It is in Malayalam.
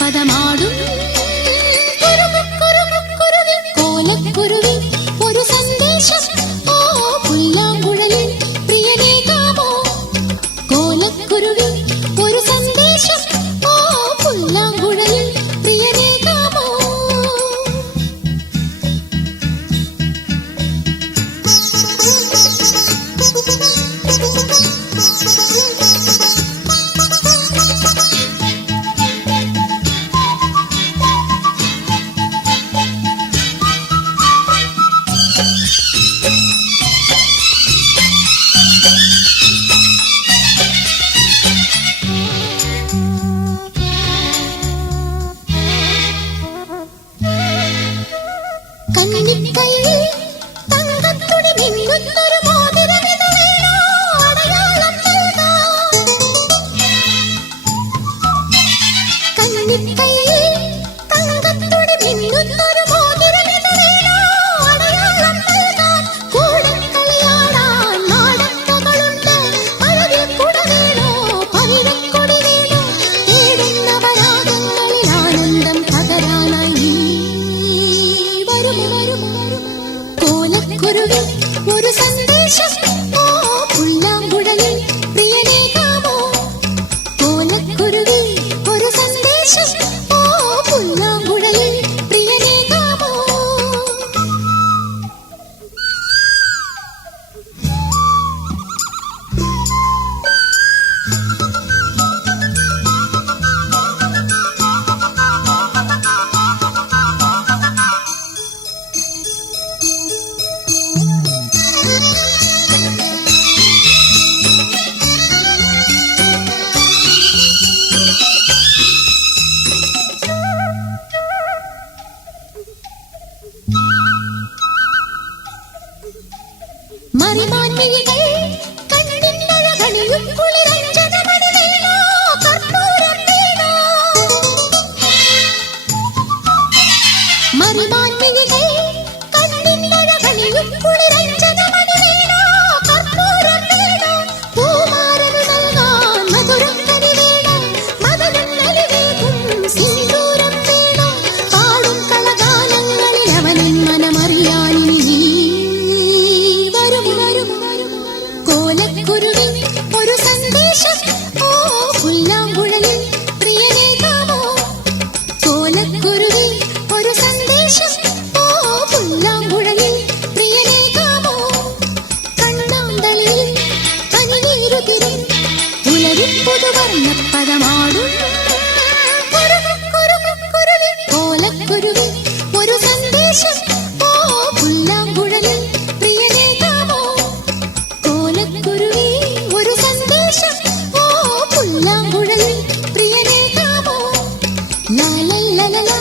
പദമാടും കോലക്കുരുവി ഒരു സന്ദേശം ഓ പുല്ലാങ്കുഴലിൽ പ്രിയനേകാമോ കോലക്കുരുവി ഒരു സന്ദേശം ഓ പുല്ലാങ്കുഴലിൽ പ്രിയനേകാമോ ഒരു സന്ദേശം ഓ പുല്ലാങ്കുഴലിൽ പ്രിയനേകാമോ കോലക്കുരുവി ഒരു സന്ദേശം ഓ പുല്ലാങ്കുഴലിൽ പ്രിയനേകാമോ മറിമാൻമിഴികൾ കണ്ണിന്നഴകണിയും കുളിരഞ്ജനമണി വീണോ കർപ്പൂരം വീണോ മറിമാൻമിഴികൾ കണ്ണിന്നഴകണിയും കുളിരഞ്ജനമണി വീണോ കർപ്പൂരം വീണോ പൂമാരനു നൽകാൻ മധുരക്കനി വീണോ മദനന്നലിവേകും സിന്ദൂരം വീണോ പാടും കളകാലങ്ങളിൽ അവനിൻ മനമറിയാനിനി കോലക്കുരുവി ഒരു സന്ദേശം ഓ പുല്ലാങ്കുഴലിൽ പ്രിയനേകാമോ കോലക്കുരുവി ഒരു സന്ദേശം ഓ പുല്ലാങ്കുഴലിൽ പ്രിയനേകാമോ കണ്ണാന്തളിയിൽ പനിനീരുതിരും പുലരിപ്പുതുവർണ്ണ പദമാടും കോലക്കുരുവി ഒരു സന്ദേശം ഓ പുല്ലാങ്കുഴലിൽ പ്രിയനേകാമോ കോലക്കുരുവി ഒരു സന്ദേശം ഓ പുല്ലാങ്കുഴലിൽ പ്രിയനേകാമോ ലാ ലാ ലാ ലാ